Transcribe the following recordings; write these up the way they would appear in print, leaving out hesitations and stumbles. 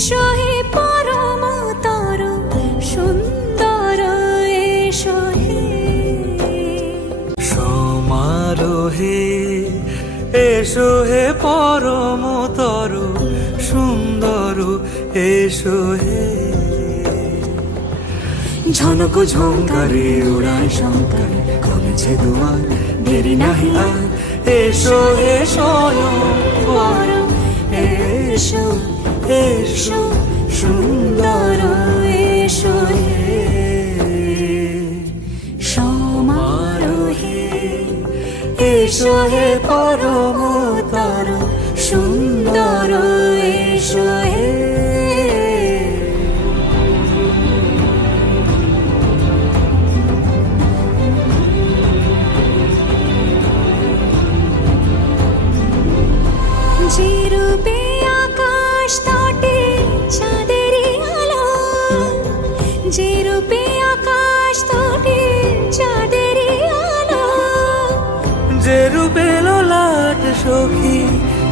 এসো হে পরমতর সুন্দর এসো হে সমারোহে এসো হে পরমতর সুন্দর এসো হে ঝনক ঝঙ্কারে উড়ায় শঙ্কার কমেছে দুয়ার দেরি নাহি আর এসো হে স্বয়ং বর এসো এসো সুন্দর এসো হে সমারোহে এসো হে পরমতর সুন্দর এসো হে যে রূপে আকাশ তটে চাঁদেরই আলো যে রূপে আকাশ তটে চাঁদেরই আলো যে রূপে ললাট সখী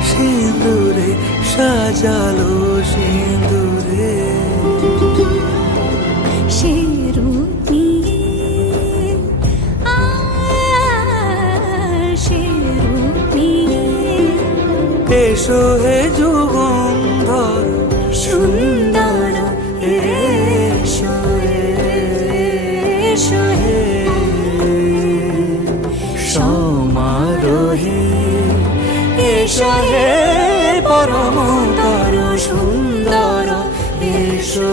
সিঁদুরে সাজালো সিঁদুরে সে রূপ নিয়ে সে রূপ নিয়ে এসো হে যুগন্ধর সুন্দর এসো এসো হে সমারোহে এসো হে পরমতর সুন্দর এসো